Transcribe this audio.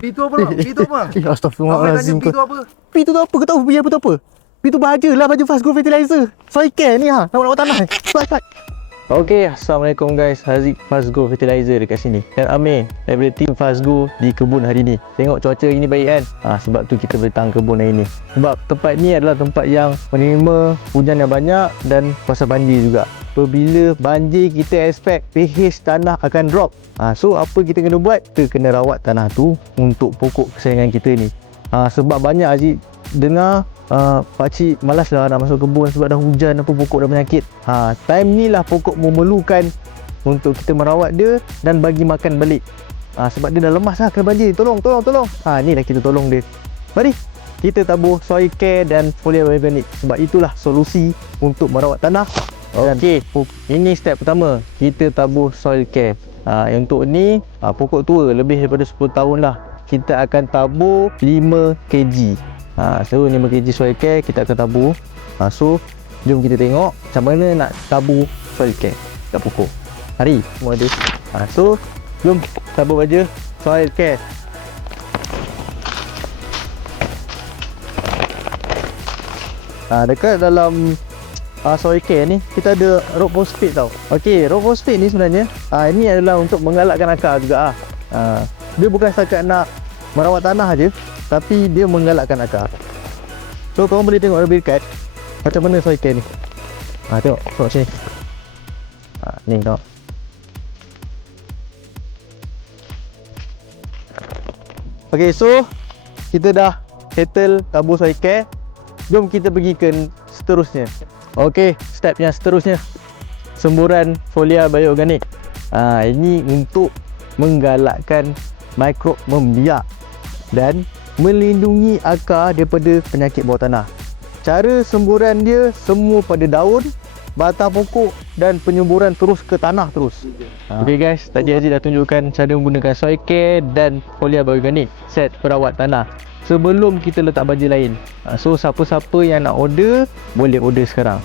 Pi tu apa bang? Pi tu apa? Astagfirullahalazim. Pi tu apa? Pi tu apa? Kau tahu pi apa tu apa? Pi tu baja lah, baju fast grow fertilizer. Soil care ni ha. Nak buat tanah. Cepat. Okey, Assalamualaikum guys. Haziq Fast Grow Fertilizer dekat sini. Dan Amir daripada tim Fast Grow di kebun hari ni. Tengok cuaca ini baik kan? Sebab tu kita bertang kebun hari ni. Sebab tempat ni adalah tempat yang menerima hujan yang banyak dan kuasa banjir juga. Apabila banjir, kita expect pH tanah akan drop. So apa kita kena buat? Kita kena rawat tanah tu untuk pokok kesayangan kita ni. Sebab banyak Haziq dengar pakcik malas lah nak masuk kebun sebab dah hujan, apa pokok dah penyakit. Time ni lah pokok memerlukan untuk kita merawat dia dan bagi makan balik. Sebab dia dah lemas lah kena banjir. Tolong. Ni lah kita tolong dia. Mari kita tabur soil care dan foliar organik. Sebab itulah solusi untuk merawat tanah. Okey, ini step pertama. Kita tabur soil care. Untuk ni pokok tua lebih daripada 10 tahun lah. Kita akan tabur 5 kg. So 5 kg soil care kita akan tabur. So jom kita tengok macam mana nak tabur soil care kat pokok. Mari semua ada. So jom tabur aja soil care. Dekat dalam soil care ni kita ada rock phosphate tau. Okey, rock phosphate ni sebenarnya ini adalah untuk menggalakkan akar juga. Dia bukan setakat nak merawat tanah aja, tapi dia menggalakkan akar. So korang boleh tengok lebih dekat macam mana soil care ni. Tengok sini. Ni tengok. Okay, so kita dah settle tabur soil care. Jom kita pergi ke seterusnya. Okay, step yang seterusnya, semburan foliar bioorganik. Ini untuk menggalakkan mikrob membiak dan melindungi akar daripada penyakit bawah tanah. Cara semburan dia semua pada daun, batang pokok dan penyemburan terus ke tanah terus. Okey guys, tadi Haziq dah tunjukkan cara menggunakan soil care dan foliar bioorganik set perawat tanah sebelum kita letak baja lain. So siapa-siapa yang nak order boleh order sekarang.